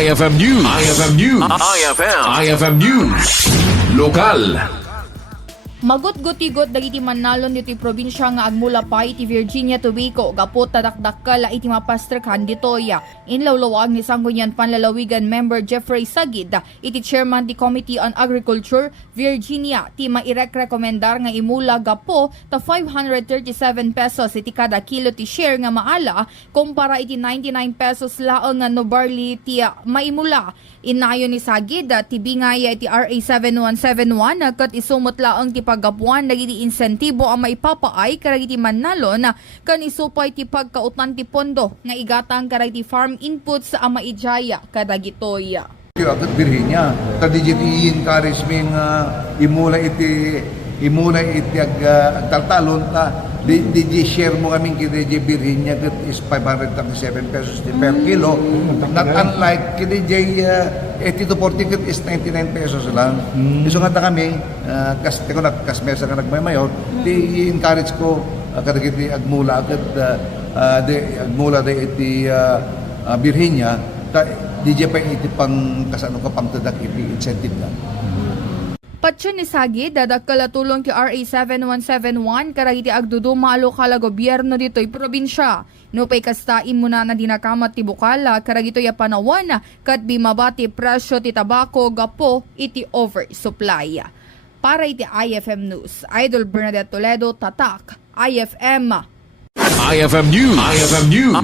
IFM News. IFM News. IFM News. Lokal. Magot-gotigot dagiti Mannalon dito probinsya nga Agmula pa iti Virginia Tobacco gapot tadakdakkel iti mapastrekan ditoya. Inlawlawag ni Sanggunian Panlalawigan member Jeffrey Sagid iti chairman di Committee on Agriculture Virginia ti mairek-rekomendar nga imula gapo ta 537 pesos iti kada kilo ti share nga maala kumpara iti 99 pesos laeng nga no barley ti maimula. Inayo ni Sagid ti bingaya iti RA 7171 ket isumot laeng ti paggapuan dagiti insentibo ang maipapaay karagiti Mannalon kan isupay ti pagkautan ti pondo nga igatang karagiti farm inputs sa maijaya kadagitoy. Agad Virginia, tadi encourage ming imula iti agtaltalon ta di share mo kaming kiti Virginia ket is 537 pesos per kilo, not unlike kiti 80 to 40 ket is 99 pesos lang. So nga ta kami kasmesa nga nagmaymayor di encourage ko kadagiti Agmula ket Agmula iti Virginia ta DJ pa iti pang kasano ka pang tadak iti incentive na. Patsyon ni Sagid, dadagkala tulong ti RA 7171 karagiti agduduma lokal gobyerno dito'y probinsya. Nupay kastain muna na dinakamat ti Bukala karagito ya panawan kat bimabati presyo ti tabako gapo iti oversupply. Para iti IFM News, Idol Bernadette Toledo, Tatak, IFM. IFM News. IFM News.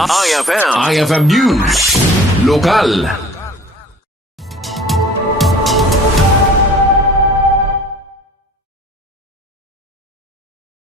IFM News. Lokal.